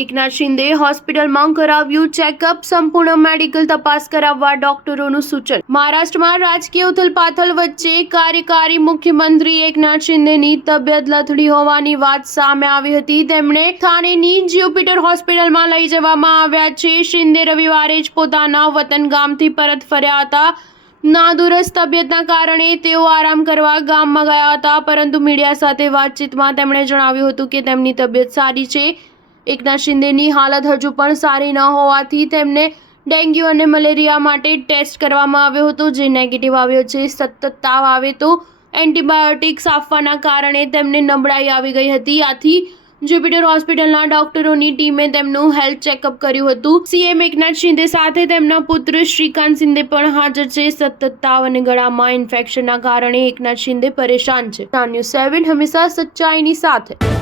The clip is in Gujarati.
એકનાથ શિંદે હોસ્પિટલમાં કરાવ્યું ચેકઅપ, સંપૂર્ણ મેડિકલ તપાસ કરાવવા ડોક્ટરોનું સૂચન। મહારાષ્ટ્રમાં રાજકીય ઉથલપાથલ વચ્ચે કાર્યકારી મુખ્યમંત્રી એકનાથ શિંદેની તબિયત લથડી હોવાની વાત સામે આવી હતી। તેમણે થાણેની જ્યુપિટર હોસ્પિટલમાં લઈ જવામાં આવ્યા છે। શિંદે રવિવારે જ પોતાના વતન ગામથી પરત ફર્યા હતા। નાદુરસ્ત તબિયતના કારણે તેઓ આરામ કરવા ગામમાં ગયા હતા, પરંતુ મીડિયા સાથે વાતચીતમાં તેમણે જણાવ્યું હતું કે તેમની તબિયત સારી છે। એકનાથ શિંદેની હાલત હજુ પણ સારી ન હોવાથી તેમને ડેન્ગ્યુ અને મલેરિયા માટે ટેસ્ટ કરવામાં આવ્યો હતો, જે નેગેટિવ આવ્યો છે। સતત તાવ આવે તો એન્ટીબાયોટિક્સ આપવાના કારણે તેમને નબળાઈ આવી ગઈ હતી। આથી જ્યુપિટર હોસ્પિટલના ડોક્ટરોની ટીમે તેમનું હેલ્થ ચેકઅપ કર્યું હતું। સીએમ એકનાથ શિંદે સાથે તેમના પુત્ર શ્રીકાંત શિંદે પણ હાજર છે। સતત તાવ અને ગળામાં ઇન્ફેક્શનના કારણે એકનાથ શિંદે પરેશાન છે। ન્યૂઝ 7 હંમેશા સચ્ચાઈની સાથે।